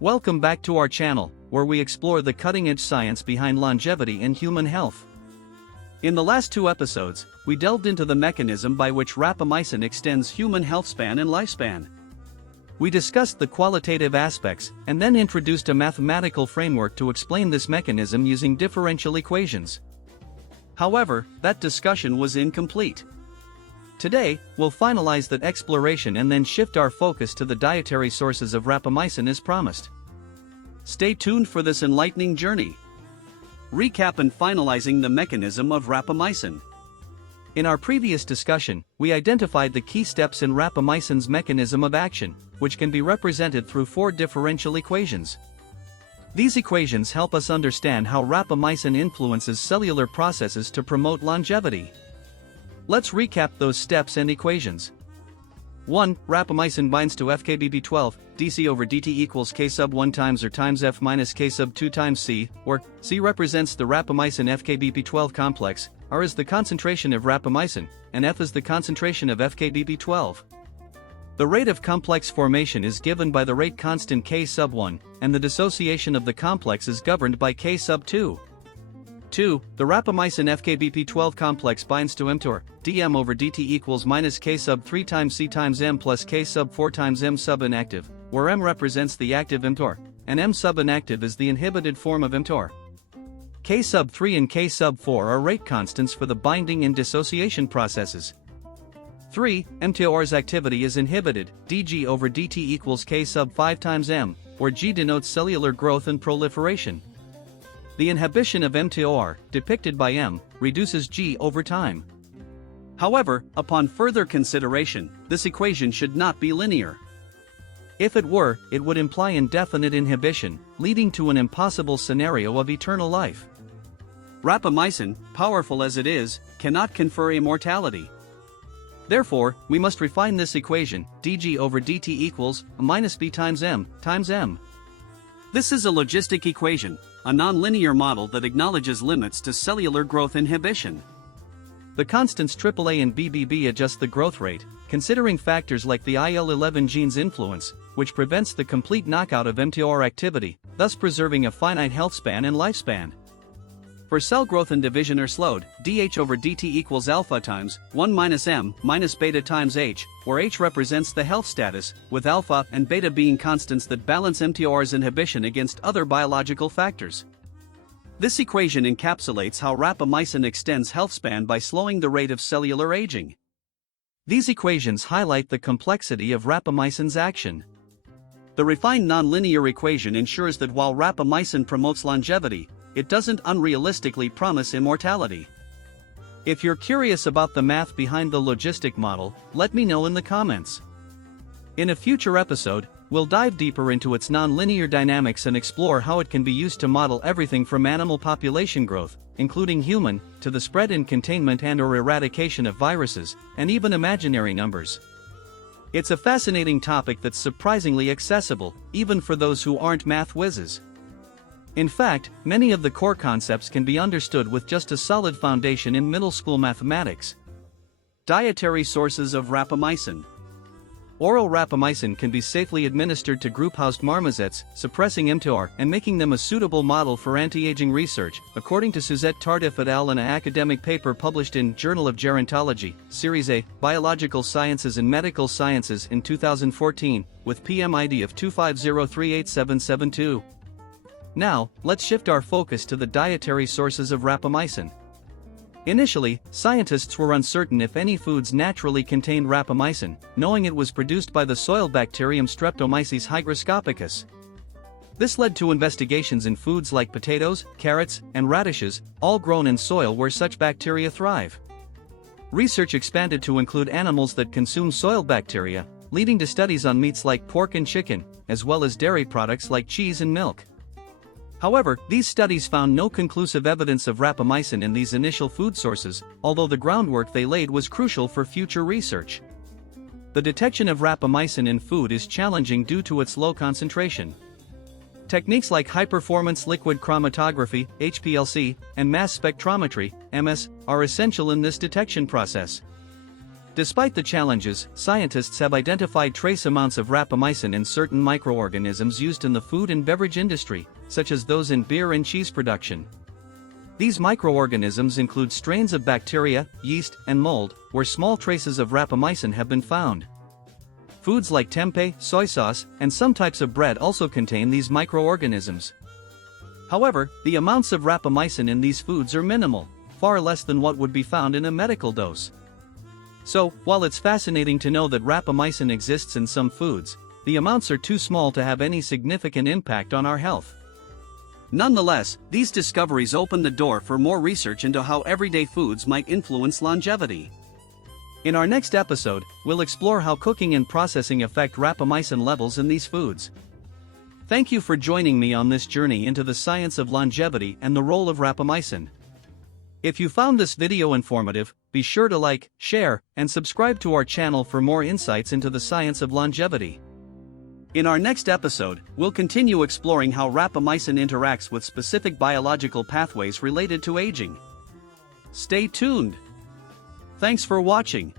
Welcome back to our channel, where we explore the cutting-edge science behind longevity and human health. In the last two episodes, we delved into the mechanism by which rapamycin extends human health span and lifespan. We discussed the qualitative aspects and then introduced a mathematical framework to explain this mechanism using differential equations. However, that discussion was incomplete. Today, we'll finalize that exploration and then shift our focus to the dietary sources of rapamycin as promised. Stay tuned for this enlightening journey. Recap and finalizing the mechanism of rapamycin. In our previous discussion, we identified the key steps in rapamycin's mechanism of action, which can be represented through four differential equations. These equations help us understand how rapamycin influences cellular processes to promote longevity. Let's recap those steps and equations. 1. Rapamycin binds to FKBP12, dC over dt equals K sub 1 times or times F minus K sub 2 times C, or C represents the rapamycin FKBP12 complex, R is the concentration of rapamycin, and F is the concentration of FKBP12. The rate of complex formation is given by the rate constant K sub 1, and the dissociation of the complex is governed by K sub 2. 2. The rapamycin FKBP12 complex binds to mTOR, dm over dt equals minus K sub 3 times C times m plus K sub 4 times m sub inactive, where m represents the active mTOR, and m sub inactive is the inhibited form of mTOR. K sub 3 and K sub 4 are rate constants for the binding and dissociation processes. 3. mTOR's activity is inhibited, dg over dt equals K sub 5 times m, where g denotes cellular growth and proliferation. The inhibition of mTOR, depicted by m, reduces g over time. However, upon further consideration, this equation should not be linear. If it were, it would imply indefinite inhibition, leading to an impossible scenario of eternal life. Rapamycin, powerful as it is, cannot confer immortality. Therefore, we must refine this equation, dg over dt equals minus b times m. This is a logistic equation, a nonlinear model that acknowledges limits to cellular growth inhibition. The constants AAA and BBB adjust the growth rate, considering factors like the IL-11 gene's influence, which prevents the complete knockout of mTOR activity, thus preserving a finite health span and lifespan. For cell growth and division are slowed, dH over dt equals alpha times 1 minus m minus beta times h, where h represents the health status, with alpha and beta being constants that balance mTOR's inhibition against other biological factors. This equation encapsulates how rapamycin extends health span by slowing the rate of cellular aging. These equations highlight the complexity of rapamycin's action. The refined nonlinear equation ensures that while rapamycin promotes longevity, it doesn't unrealistically promise immortality. If you're curious about the math behind the logistic model, let me know in the comments. In a future episode, we'll dive deeper into its nonlinear dynamics and explore how it can be used to model everything from animal population growth, including human, to the spread and containment and/or eradication of viruses, and even imaginary numbers. It's a fascinating topic that's surprisingly accessible, even for those who aren't math whizzes. In fact, many of the core concepts can be understood with just a solid foundation in middle school mathematics. Dietary sources of rapamycin. Oral rapamycin can be safely administered to group-housed marmosets, suppressing mTOR and making them a suitable model for anti-aging research, according to Suzette Tardif et al. In an academic paper published in Journal of Gerontology, Series A, Biological Sciences and Medical Sciences in 2014, with PMID of 250387772. Now, let's shift our focus to the dietary sources of rapamycin. Initially, scientists were uncertain if any foods naturally contained rapamycin, knowing it was produced by the soil bacterium Streptomyces hygroscopicus. This led to investigations in foods like potatoes, carrots, and radishes, all grown in soil where such bacteria thrive. Research expanded to include animals that consume soil bacteria, leading to studies on meats like pork and chicken, as well as dairy products like cheese and milk. However, these studies found no conclusive evidence of rapamycin in these initial food sources, although the groundwork they laid was crucial for future research. The detection of rapamycin in food is challenging due to its low concentration. Techniques like high-performance liquid chromatography, HPLC, and mass spectrometry, MS, are essential in this detection process. Despite the challenges, scientists have identified trace amounts of rapamycin in certain microorganisms used in the food and beverage industry, such as those in beer and cheese production. These microorganisms include strains of bacteria, yeast, and mold, where small traces of rapamycin have been found. Foods like tempeh, soy sauce, and some types of bread also contain these microorganisms. However, the amounts of rapamycin in these foods are minimal, far less than what would be found in a medical dose. So, while it's fascinating to know that rapamycin exists in some foods, the amounts are too small to have any significant impact on our health. Nonetheless, these discoveries open the door for more research into how everyday foods might influence longevity. In our next episode, we'll explore how cooking and processing affect rapamycin levels in these foods. Thank you for joining me on this journey into the science of longevity and the role of rapamycin. If you found this video informative, be sure to like, share, and subscribe to our channel for more insights into the science of longevity. In our next episode, we'll continue exploring how rapamycin interacts with specific biological pathways related to aging. Stay tuned. Thanks for watching.